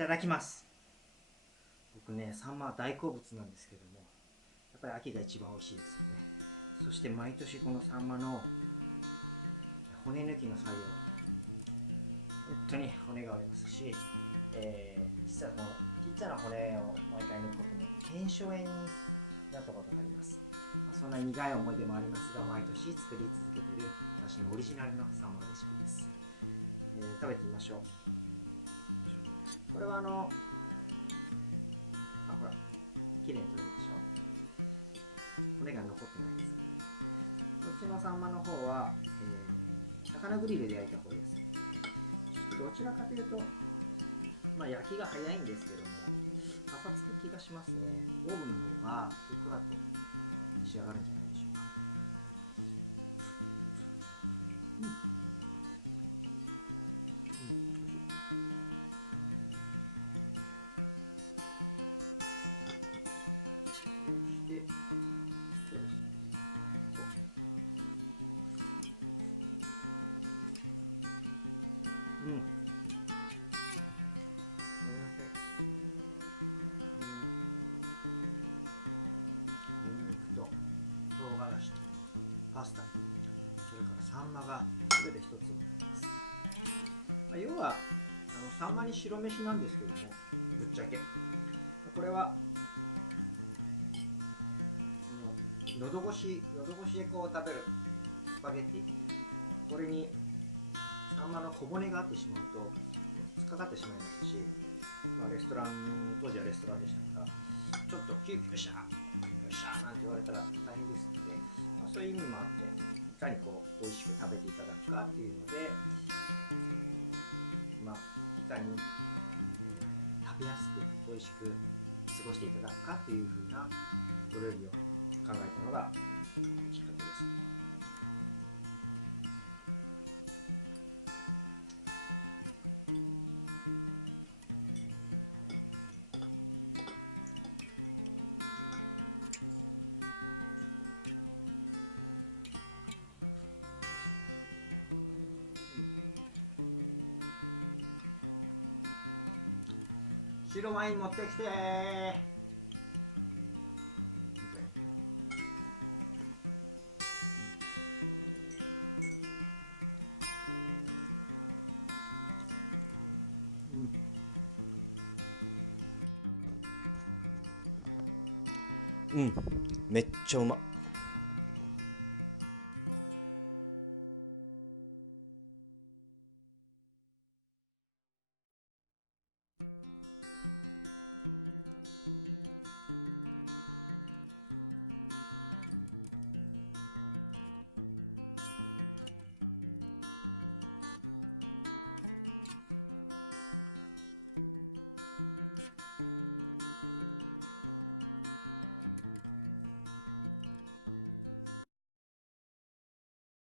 ただきます。僕ね、サンマは大好物なんですけども、やっぱり秋が一番美味しいですよね。そして毎年このサンマの骨抜きの作業、本当に骨が折れますし、実はこのちっちゃな骨を毎回抜くことによって腱鞘炎になったことがあります。そんな苦い思い出もありますが、毎年作り続けている私のオリジナルのサンマレシピです。食べてみましょう。これはほら、綺麗に取れるでしょ。骨が残ってないです。こっちのサンマの方は、魚グリルで焼いた方です。どちらかというと、焼きが早いんですけども、パサつく気がしますね。オーブンの方がふっくらと仕上がるんじゃないでしょうか。美味しい。そして、そうです。そう。おいしい。ニンニクと唐辛子とパスタ、それからサンマが全て一つになっています。要はサンマに白飯なんですけども、ぶっちゃけこれは喉越しでこう食べるスパゲッティ、これにサンマの小骨があってしまうと突っかかってしまいますし、レストラン、当時はレストランでしたから、ちょっと救急車よっしゃーなんて言われたら大変ですので、そういう意味もあっていかにこう美味しく食べていただくかっていうので、いかに、食べやすく美味しく過ごしていただくかっていう風なお料理を考えたのがきっかけです。白ワイン持ってきてー。うん、めっちゃうま。